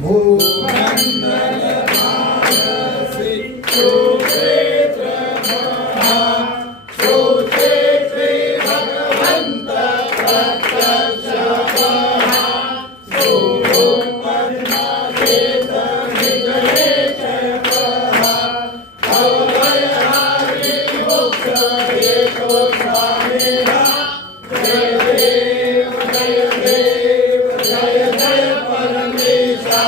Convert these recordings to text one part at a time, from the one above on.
भूमंडल मानसी सुक्षेत्र महा सुक्षेत्री भगवंत प्रत्यक्ष महा सोम पद्मासेत निजलेश महा अवयहारी मोक्ष एको स्वामिना जय देव जय देव जय जय परमेशा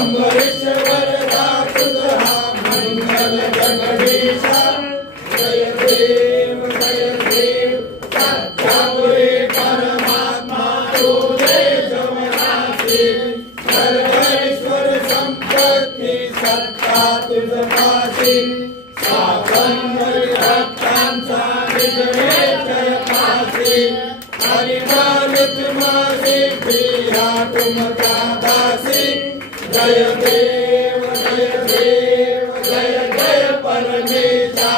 अम्बरीश्वर दासुधा मंगल जगदीशा जय देव सत्यापुरे परमात्मा तुझे जमनासी सर्वेश्वर संपत्ती सत्ता तुझ पाशी साकंदरी भक्तांचा विजय जय पाशी हरिमालिक मासी प्रिया तुमच्या दासी जय देव जय जय परमेशा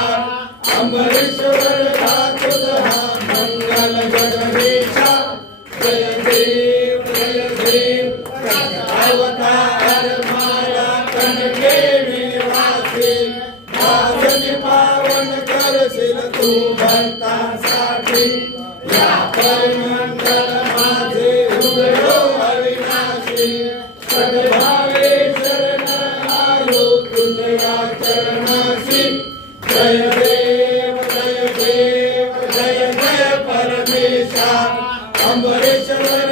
अमरेश्वर दासुधा मंगल जगदीशा जय देव अवतार माया कनके निवासी दासनी पावन करशील तू भक्तांसाठी या परिमंडल माझे उघडो अविनाशी सद्भावे शरण आलो तुझ्या चरणाशी जय देव जय जय परमेशा अमरेश्वर